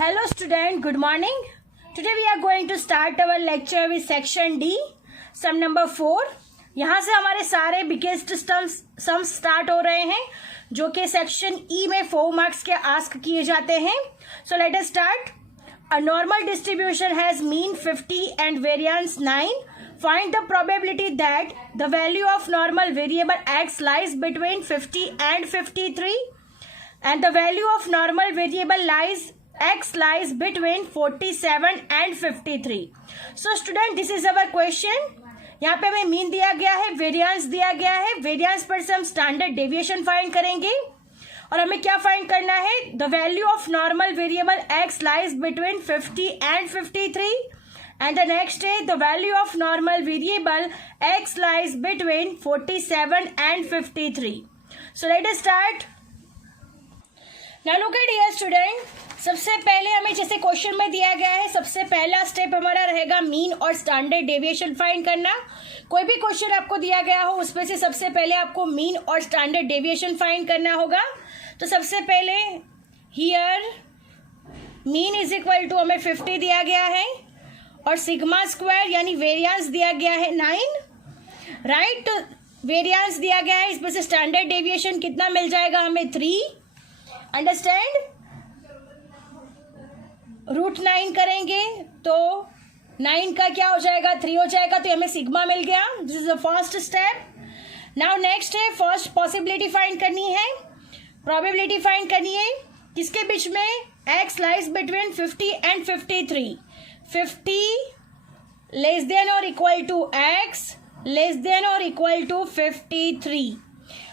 Hello student, good morning. Today we are going to start our lecture with section D, sum number 4. यहाँ से हमारे सारे biggest सम start हो रहे हैं जो कि सेक्शन ई में 4 मार्क्स के आस्क किए जाते हैं. सो let us start. A normal distribution has mean 50 and variance 9. Find the probability that the value of normal variable x lies between 50 and 53 and the value of normal variable x lies between 47 and 53. So student, this is our question. यहाँ पे हमें mean दिया गया है, variance दिया गया है. Variance पर से हम स्टैंडर्ड डेविएशन फाइंड करेंगे और हमें क्या फाइंड करना है? The value of normal variable x lies between 50 and 53 and the next है the value of normal variable x lies between 47 and 53. So let us start. Now look at here student. सबसे पहले हमें जैसे question में दिया गया है, सबसे पहला स्टेप हमारा रहेगा मीन और स्टैंडर्ड डेविएशन फाइंड करना. कोई भी क्वेश्चन आपको दिया गया हो उसमें से सबसे पहले आपको मीन और स्टैंडर्ड डेविएशन फाइंड करना होगा. तो सबसे पहले here mean is equal to हमें 50 दिया गया है और सिग्मा स्क्वायर यानी वेरिएंस दिया गया है 9, राइट. तो वेरिएंस दिया गया है, इसमें से स्टैंडर्ड डेविएशन कितना मिल जाएगा हमें? 3. अंडरस्टैंड. √9 करेंगे तो 9 का क्या हो जाएगा? 3 हो जाएगा. तो हमें सिग्मा मिल गया. This is the first step. Now next है फर्स्ट पॉसिबिलिटी फाइंड करनी है, प्रोबेबिलिटी फाइंड करनी है. किसके बीच में? x lies between 50 and 53. 50 less than और equal to x less than और equal to 53.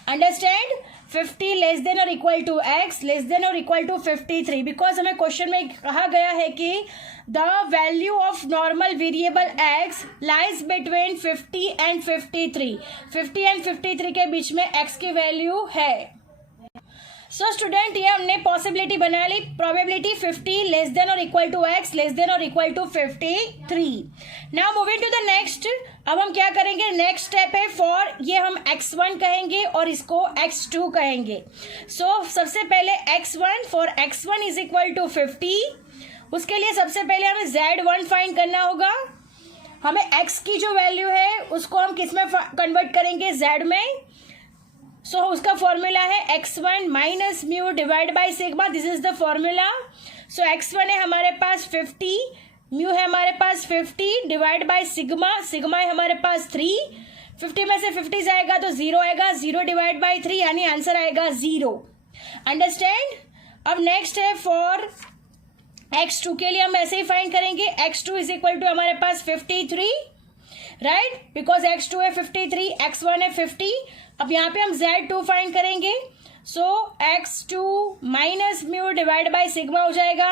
Understand. 50 less than और equal to x less than और इक्वल टू 53. बिकॉज हमें क्वेश्चन में कहा गया है कि the value of normal variable x lies between 50 and 53. 50 and 53 के बीच में x की वैल्यू है. सो स्टूडेंट, ये हमने पॉसिबिलिटी बना ली. प्रोबेबिलिटी 50 लेस देन और equal to x less than और equal to 53. Now moving to the next. अब हम क्या करेंगे? नेक्स्ट स्टेप है फॉर, ये हम x1 कहेंगे और इसको x2 कहेंगे. सो सबसे पहले x1 for x1 is equal to 50. उसके लिए सबसे पहले हमें z1 फाइंड करना होगा. हमें x की जो वैल्यू है उसको हम किस में कन्वर्ट करेंगे? z में. सो उसका फॉर्मूला है x1 minus mu divide by sigma. This is the formula. So x1 है हमारे पास 50, म्यू है हमारे पास 50 डिवाइड बाय सिग्मा. सिग्मा है हमारे पास 3. 50 में से 50 जाएगा तो 0 आएगा. 0 डिवाइड बाय 3 यानी आंसर आएगा 0. अंडरस्टैंड. अब नेक्स्ट है फॉर x2 के लिए हम ऐसे ही फाइंड करेंगे. x2 इज इक्वल टू हमारे पास 53, राइट, बिकॉज x2 है 53, x1 है 50. अब यहाँ पे हम z2 फाइंड करेंगे. सो x2 minus mu divide by sigma हो जाएगा.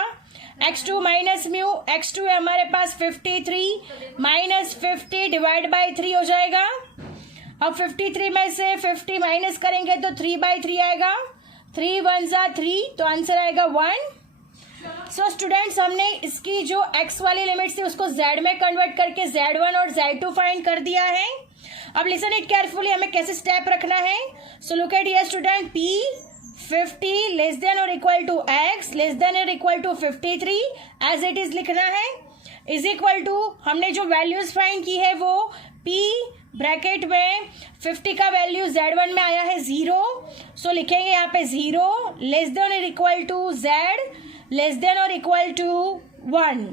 x2 माइनस म्यू, x2 है हमारे पास 53 माइनस 50 डिवाइड बाई 3 हो जाएगा. अब 53 में से 50 माइनस करेंगे तो 3/3 आएगा. 3 1 जा 3 तो आंसर आएगा 1. सो स्टूडेंट्स, हमने इसकी जो x वाली लिमिट थी उसको z में कन्वर्ट करके z1 और z2 फाइंड कर दिया है. अब लिसन इट केयरफुली, हमें कैसे स्टेप रखना है. So look at here student. p 50 less than और equal to x less than और equal to 53 as it is लिखना है. इज इक्वल टू हमने जो वैल्यूज फाइंड की है वो p ब्रैकेट में 50 का वैल्यू z1 में आया है 0. सो लिखेंगे यहाँ पे 0 लेस देन और equal to z less than और इक्वल टू 1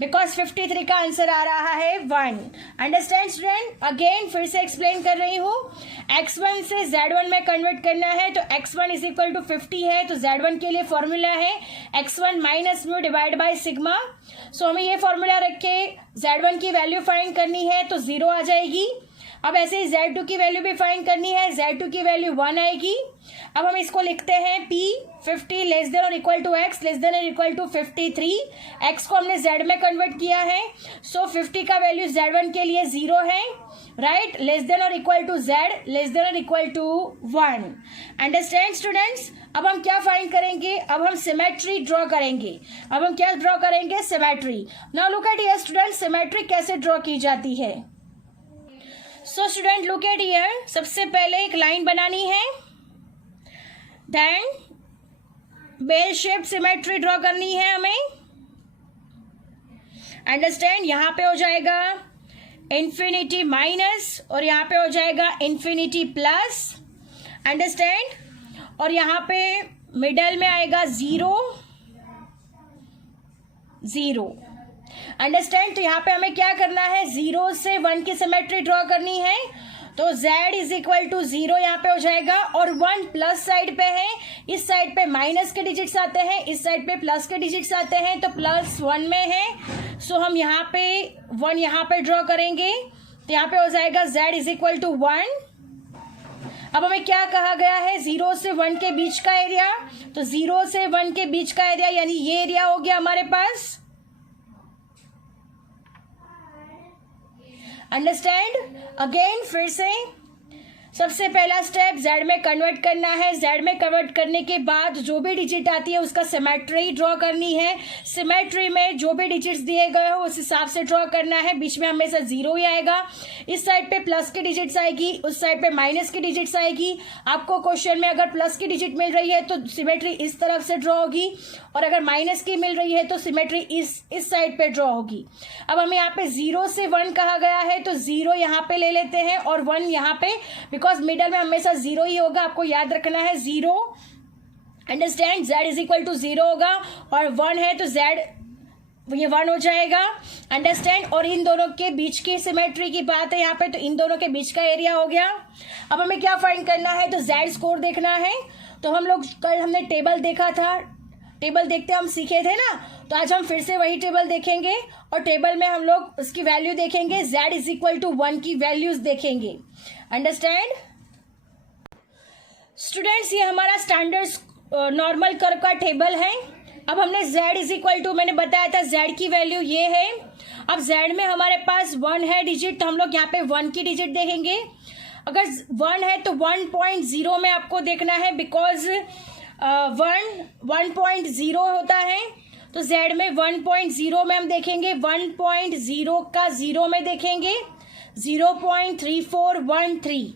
बिकॉज 53 का आंसर आ रहा है 1. Understand student. अगेन फिर से एक्सप्लेन कर रही हूँ. x1 से z1 में कन्वर्ट करना है तो x1 इज इक्वल टू 50 है तो z1 के लिए फॉर्मूला है x1 minus mu divide by sigma. So हमें ये फॉर्मूला रख के z1 की वैल्यू फाइंड करनी है तो 0 आ जाएगी. अब ऐसे ही z2 की वैल्यू भी फाइंड करनी है. z2 की वैल्यू 1 आएगी. अब हम इसको लिखते हैं p 50 लेस देन और equal to x less than और इक्वल टू 53. x को हमने z में कन्वर्ट किया है. सो 50 का वैल्यू z1 के लिए 0 है, राइट, लेस देन और equal to z less than और इक्वल टू 1. Understand students. अब हम क्या फाइंड करेंगे? अब हम सिमेट्री ड्रॉ करेंगे. अब हम क्या ड्रॉ करेंगे? Symmetry. Now look at here student, symmetry कैसे ड्रॉ की जाती है. So student look at here. सबसे पहले एक लाइन बनानी है. Then bell shape symmetry draw करनी है हमें। अंडरस्टैंड, यहां पे हो जाएगा इन्फिनिटी माइनस और यहां पे हो जाएगा इन्फिनिटी प्लस। अंडरस्टैंड, और यहां पे मिडल में आएगा 0 0। अंडरस्टैंड, तो यहां पे हमें क्या करना है, 0 से 1 की सिमेट्री ड्रॉ करनी है। तो z इज इक्वल टू 0 यहाँ पे हो जाएगा, और 1 प्लस साइड पे है, इस साइड पे माइनस के डिजिट्स आते हैं, इस साइड पे प्लस के डिजिट्स आते हैं, तो प्लस 1 में है। सो हम यहाँ पे 1 यहाँ पे ड्रॉ करेंगे, तो यहाँ पे हो जाएगा z इज इक्वल टू 1। अब हमें क्या कहा गया है, 0 से 1 के बीच का एरिया, तो 0 से 1 के बीच का एरिया यानी ये एरिया हो गया हमारे पास। अंडरस्टैंड, अगेन फिर से सबसे पहला स्टेप z में कन्वर्ट करना है। z में कन्वर्ट करने के बाद जो भी डिजिट आती है उसका सिमेट्री ड्रॉ करनी है। सिमेट्री में जो भी डिजिट्स दिए गए हो उस हिसाब से ड्रॉ करना है। बीच में हमेशा 0 ही आएगा, इस साइड पे प्लस की डिजिट्स आएगी, उस साइड पे माइनस की डिजिट्स आएगी। आपको क्वेश्चन में अगर प्लस की डिजिट मिल रही है तो सिमेट्री इस तरफ से ड्रॉ होगी, और अगर माइनस की मिल रही है तो सिमेट्री इस साइड पे ड्रॉ होगी। अब हमें यहाँ पे 0 से 1 कहा गया है, तो 0 यहाँ पे ले लेते हैं और 1 यहाँ पे, बिकॉज मिडल में हमेशा 0 ही होगा, आपको याद रखना है 0। Understand, z is equal to 0 होगा, और 1 है तो z ये 1 हो जाएगा। अंडरस्टैंड, और इन दोनों के बीच की सिमेट्री की बात है यहाँ पे, तो इन दोनों के बीच का एरिया हो गया। अब हमें क्या फाइंड करना है, तो z स्कोर देखना है। तो हम लोग कल हमने टेबल देखा था, टेबल देखते हम सीखे थे ना, तो आज हम फिर से वही टेबल देखेंगे, और टेबल में हम लोग उसकी वैल्यू देखेंगे, z इज इक्वल टू 1 की वैल्यूज देखेंगे। अंडरस्टैंड स्टूडेंट्स, ये हमारा स्टैंडर्ड नॉर्मल कर्व का टेबल है। अब हमने z इज इक्वल टू, मैंने बताया था z की वैल्यू ये है। अब z में हमारे पास 1 है डिजिट, तो हम लोग यहाँ पे 1 की डिजिट देखेंगे। अगर 1 है तो 1.0 में आपको देखना है, बिकॉज 1.0 होता है, तो z में 1.0 में हम देखेंगे, 1.0 का 0 में देखेंगे 0.3413।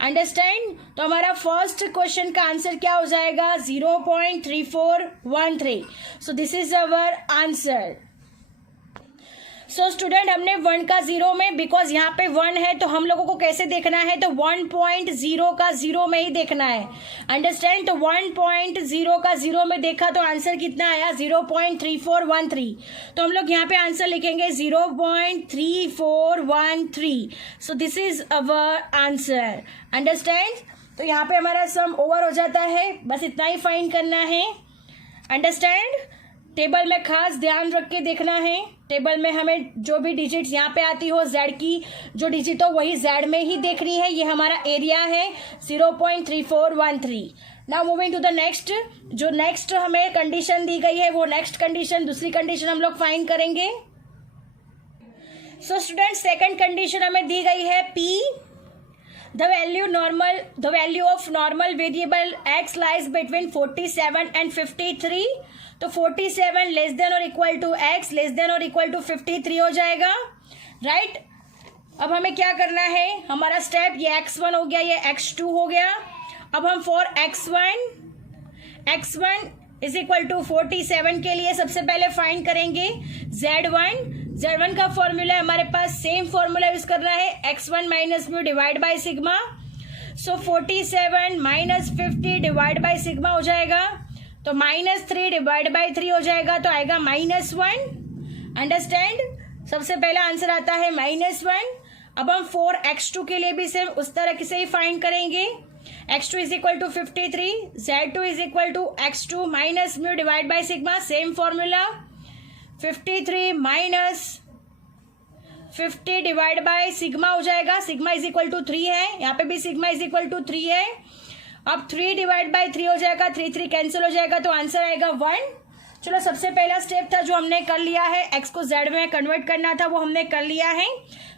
अंडरस्टैंड, तो हमारा फर्स्ट क्वेश्चन का आंसर क्या हो जाएगा, 0.3413। So this is our answer. So student, हमने 1 का 0 में, बिकॉज यहाँ पे 1 है तो हम लोगों को कैसे देखना है, तो 1.0 का 0 में ही देखना है। अंडरस्टैंड, तो 1.0 का 0 में देखा तो आंसर कितना आया, 0.3413। तो हम लोग यहाँ पे आंसर लिखेंगे 0.3413। So this is our answer. Understand, तो यहाँ पे हमारा सम ओवर हो जाता है, बस इतना ही फाइंड करना है। अंडरस्टैंड, टेबल में खास ध्यान रख के देखना है। टेबल में हमें जो भी डिजिट्स यहाँ पे आती हो, z की जो डिजिट हो वही z में ही देखनी है। ये हमारा एरिया है 0.3413। Now moving to the next, जो नेक्स्ट हमें कंडीशन दी गई है वो नेक्स्ट कंडीशन, दूसरी कंडीशन हम लोग फाइंड करेंगे। सो स्टूडेंट, सेकंड कंडीशन हमें दी गई है p, the value of normal variable x lies between 47 and 53। तो 47 लेस देन और equal to x less than और इक्वल टू 53 हो जाएगा, राइट। अब हमें क्या करना है, हमारा स्टेप ये x1 हो गया, ये x2 हो गया। अब हम for x1 is equal to 47 के लिए सबसे पहले फाइंड करेंगे z1 का फॉर्मूला हमारे पास सेम फॉर्मूला यूज करना है, x1 minus mu divide by sigma. So 47 minus 50 divide by sigma हो जाएगा, तो -3 डिवाइड बाय 3 हो जाएगा, तो आएगा -1। अंडरस्टैंड, सबसे पहला आंसर आता है -1। अब हम 4x2 के लिए भी सेम उस तरह से ही फाइंड करेंगे, x2 is equal to 53, z2 is equal to x2 minus mu divide by sigma, same formula. 53 minus 50 divide by sigma हो जाएगा, सिग्मा इज इक्वल टू 3 है, यहाँ पे भी सिग्मा इज इक्वल टू 3 है। अब 3 डिवाइड बाय 3 हो जाएगा, 3 कैंसिल हो जाएगा, तो आंसर आएगा 1। चलो, सबसे पहला स्टेप था जो हमने कर लिया है, x को z में कन्वर्ट करना था, वो हमने कर लिया है।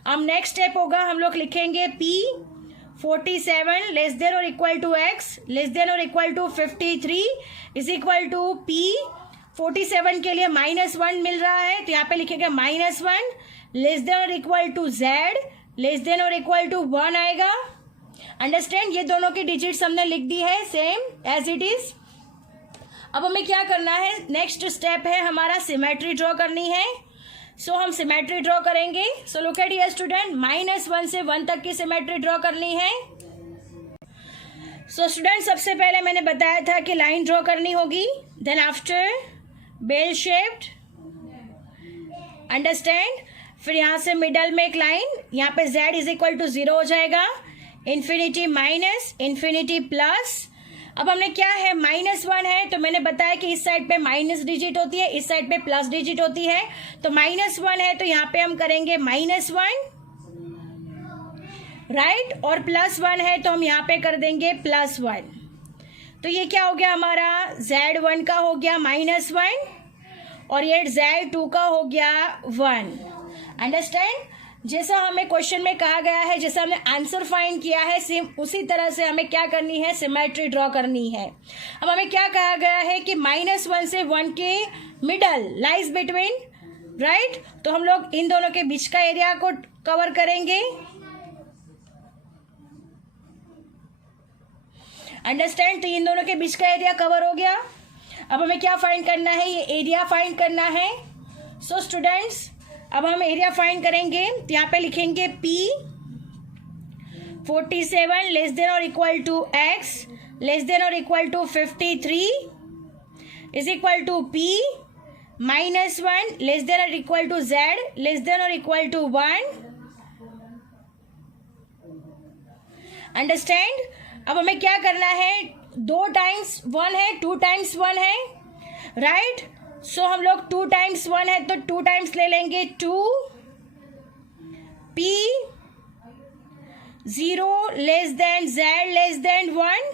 अब नेक्स्ट स्टेप होगा, हम लोग लिखेंगे p 47 लेस देन और equal to x less than और equal to 53 is equal to p 47 के लिए -1 मिल रहा है, तो यहाँ पे लिखेंगे -1 लेस देन और equal to z less than और इक्वल टू 1 आएगा। अंडरस्टैंड, ये दोनों की डिजिट्स हमने लिख दी है सेम एज इट इज। अब हमें क्या करना है, नेक्स्ट स्टेप है हमारा सिमेट्री ड्रॉ करनी है। सो हम सिमेट्री ड्रॉ करेंगे। So look at here student, -1 से 1 तक की सिमेट्री ड्रॉ करनी है। सो स्टूडेंट सबसे पहले मैंने बताया था कि लाइन ड्रॉ करनी होगी, then after bell shaped, understand. फिर यहाँ से मिडल में एक लाइन, यहाँ पे z इज इक्वल टू 0 हो जाएगा, इन्फिनिटी माइनस, इन्फिनिटी प्लस। अब हमने क्या है, -1 है तो मैंने बताया कि इस साइड पे माइनस डिजिट होती है, इस साइड पे प्लस डिजिट होती है। तो -1 है तो यहाँ पे हम करेंगे -1, राइट, और +1 है तो हम यहाँ पे कर देंगे +1। तो ये क्या हो गया हमारा, Z1 का हो गया -1 और ये Z2 का हो गया 1। अंडरस्टैंड। जैसा हमें क्वेश्चन में कहा गया है, जैसा हमने आंसर फाइंड किया है, सेम उसी तरह से हमें क्या करनी है, सिमेट्री ड्रॉ करनी है। अब हमें क्या कहा गया है कि -1 से 1 के मिडल लाइज बिटवीन, राइट, तो हम लोग इन दोनों के बीच का एरिया को कवर करेंगे। अंडरस्टैंड। तो इन दोनों के बीच का एरिया कवर हो गया। अब हमें क्या फाइंड करना है, ये एरिया फाइंड करना है। सो स्टूडेंट्स अब हम एरिया फाइंड करेंगे, तो यहाँ पे लिखेंगे P 47 लेस देन और equal to X less than और equal to 53 is equal to P -1 less than और equal to Z less than और इक्वल टू 1। अंडरस्टैंड। अब हमें क्या करना है, 2 टाइम्स 1 है, 2 टाइम्स 1 है, राइट। सो हम लोग 2 टाइम्स 1 है तो 2 टाइम्स ले लेंगे 2, P 0 less than Z less than 1।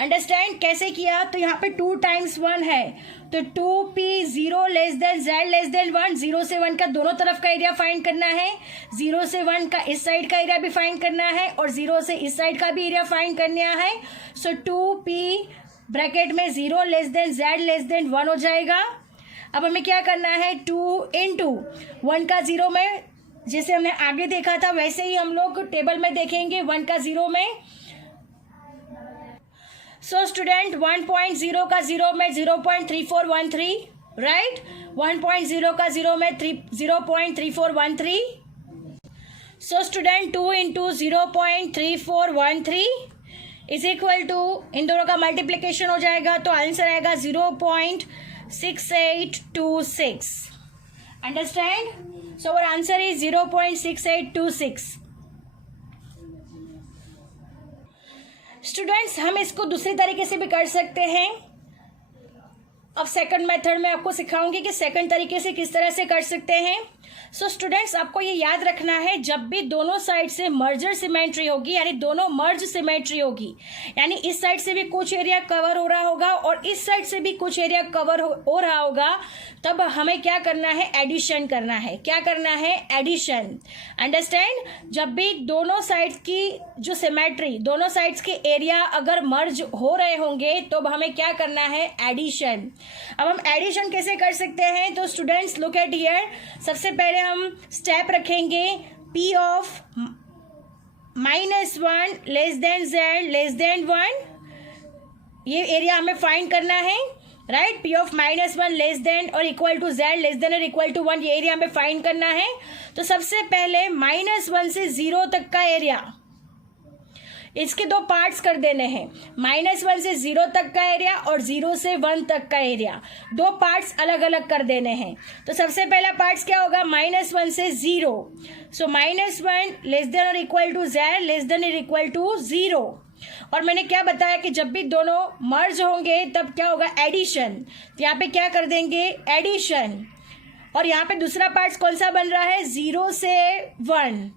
Understand. कैसे किया, तो यहाँ पे 2 टाइम्स 1 है तो 2P 0 less than Z less than 1। 0 से 1 का दोनों तरफ का एरिया फाइंड करना है, 0 से 1 का इस साइड का एरिया भी फाइंड करना है और 0 से इस साइड का भी एरिया फाइंड करना है। सो 2P ब्रैकेट में 0 less than Z less than 1 हो जाएगा। अब हमें क्या करना है, 2 इंटू 1 का 0 में, जैसे हमने आगे देखा था वैसे ही हम लोग टेबल में देखेंगे 1 का 0 में। सो स्टूडेंट 1.0 का 0 में 0.3413, राइट, 1.0 का 0 में 0.3413। So student 2 into 0.3413 is equal to, इन दोनों का मल्टीप्लीकेशन हो जाएगा तो आंसर आएगा 0.6826। Understand. So our answer is 0.6826। Students हम इसको दूसरी तरीके से भी कर सकते हैं। अब सेकंड मेथड में आपको सिखाऊंगी कि सेकंड तरीके से किस तरह से कर सकते हैं। सो स्टूडेंट्स आपको ये याद रखना है, जब भी दोनों साइड से मर्जर सिमेट्री होगी, यानी दोनों मर्ज सिमेट्री होगी, यानी इस साइड से भी कुछ एरिया कवर हो रहा होगा और इस साइड से भी कुछ एरिया कवर हो रहा होगा, तब हमें क्या करना है, एडिशन करना है। क्या करना है, एडिशन। अंडरस्टैंड। जब भी दोनों साइड्स की जो सिमेट्री, दोनों साइड्स के एरिया अगर मर्ज हो रहे होंगे तो हमें क्या करना है, एडिशन। अब हम एडिशन कैसे कर सकते हैं, तो स्टूडेंट्स लुक एट हियर। सबसे पहले हम स्टेप रखेंगे P of -1 less than Z less than 1। ये एरिया हमें फाइंड करना है, right. P of -1 less than और equal to Z less than और इक्वल टू 1, ये एरिया हमें फाइंड करना है। तो सबसे पहले -1 से 0 तक का एरिया, इसके 2 पार्ट्स कर देने हैं, -1 से 0 तक का एरिया और 0 से 1 तक का एरिया, 2 पार्ट्स अलग अलग कर देने हैं। तो सबसे पहला पार्ट्स क्या होगा, -1 से 0। सो -1 लेस देन और equal to Z less than और इक्वल टू 0। और मैंने क्या बताया कि जब भी दोनों मर्ज होंगे तब क्या होगा, एडिशन। तो यहाँ पे क्या कर देंगे, एडिशन। और यहाँ पे दूसरा पार्ट कौन सा बन रहा है, 0 से 1।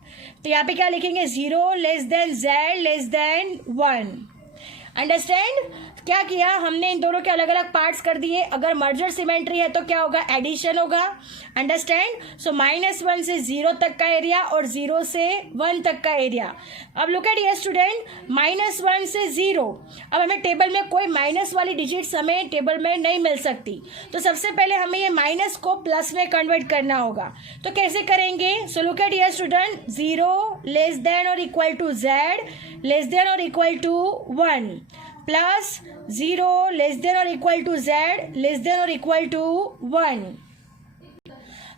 तो यहाँ पे क्या लिखेंगे, 0 less than Z less than 1। Understand. क्या किया हमने, इन दोनों के अलग अलग पार्ट्स कर दिए। अगर मर्जर सिमेट्री है तो क्या होगा, एडिशन होगा। अंडरस्टैंड। सो -1 से 0 तक का एरिया और 0 से 1 तक का एरिया। अब लुक एट हियर स्टूडेंट, -1 से 0। अब हमें टेबल में कोई माइनस वाली डिजिट्स हमें टेबल में नहीं मिल सकती, तो सबसे पहले हमें ये माइनस को प्लस में कन्वर्ट करना होगा। तो कैसे करेंगे, so look at here student, 0 less than और equal to Z less than और equal to 1। Plus 0 less than और equal to z less than और इक्वल टू 1।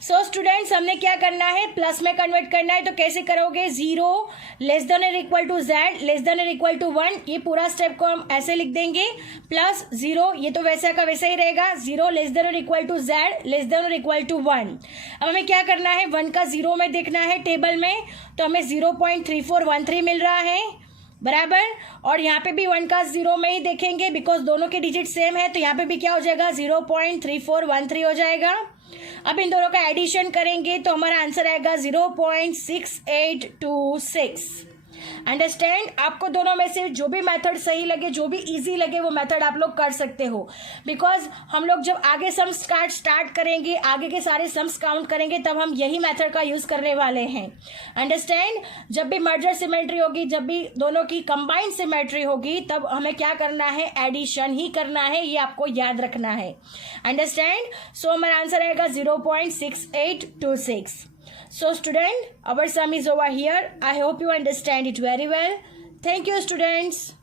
सो स्टूडेंट्स, हमने क्या करना है, प्लस में कन्वर्ट करना है। तो कैसे करोगे, 0 लेस देन और equal to z less than और इक्वल टू 1, ये पूरा स्टेप को हम ऐसे लिख देंगे। प्लस 0, ये तो वैसा का वैसा ही रहेगा, 0 लेस देन और equal to z less than और इक्वल टू 1। अब हमें क्या करना है, 1 का 0 में देखना है टेबल में, तो हमें 0.3413 मिल रहा है बराबर। और यहाँ पे भी 1 का 0 में ही देखेंगे बिकॉज दोनों के डिजिट सेम है, तो यहाँ पे भी क्या हो जाएगा, 0.3413 हो जाएगा। अब इन दोनों का एडिशन करेंगे तो हमारा आंसर आएगा 0.6826। अंडरस्टैंड। आपको दोनों में से जो भी मेथड सही लगे, जो भी इजी लगे, वो मेथड आप लोग कर सकते हो। बिकॉज हम लोग जब आगे सम स्टार्ट करेंगे, आगे के सारे सम्स काउंट करेंगे, तब हम यही मेथड का यूज करने वाले हैं। अंडरस्टैंड। जब भी मर्जर सिमेट्री होगी, जब भी दोनों की कंबाइंड सिमेट्री होगी, तब हमें क्या करना है, एडिशन ही करना है, ये आपको याद रखना है। अंडरस्टैंड। सो हमारा आंसर आएगा 0.6826। So student, our sum is over here. I hope you understand it very well. Thank you students.